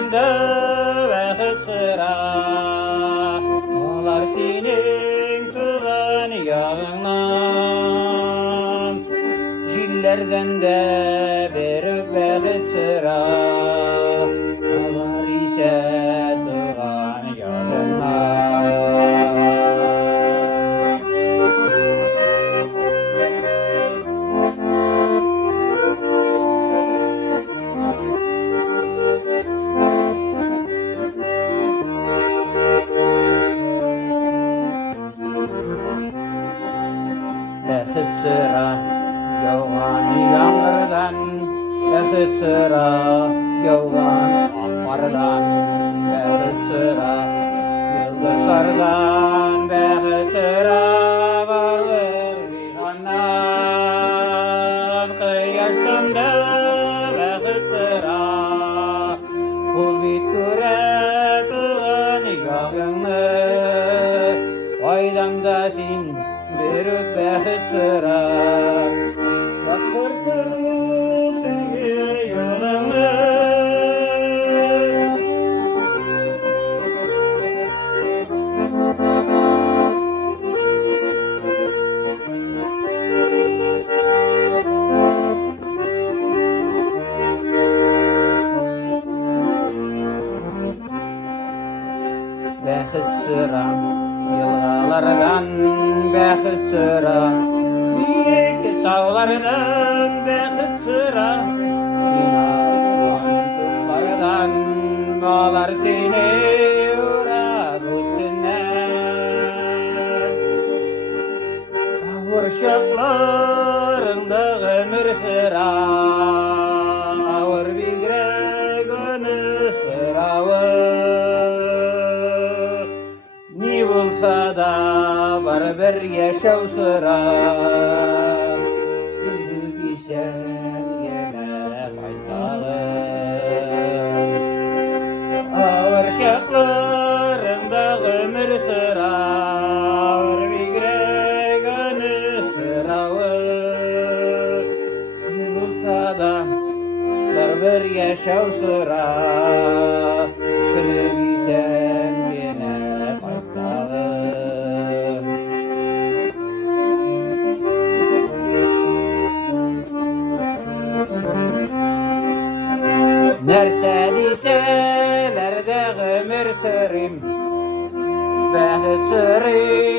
yaşamda vakit sıra. Olar senin tuğan yağından, jillerden de berip vakit sıra. Olar ise tuğan yağından. Vakit sıra yağan yağmurdan, vakit sıra yağan akbardan, vakit sıra yıldızlardan, vakit sıra varlık vihandan. Kıyaşımda vakit sıra kul bit göretken yağını, aydamda sin berip vakit sıra. Bakırtırım tenge yolunu, vakit sıra yılgalardan, vakit sıra büyük tağlardan, vakit sıra inançlardan bağlar seni uğrak üstünden. Vurşaklarında ömür sıra, ağır bigrek gönül sıravı. Ni bulsa da var bir yaşav sıra. Büyük isen yine kaytağım. Ağır şaklarında ömür sıra, ağır bigrek gönül sıravı. Ni bulsa da var bir yaşav sıra. Büyük isen yine kaytağım. Nerse deseler de ömür sürüm, vakit sürüm.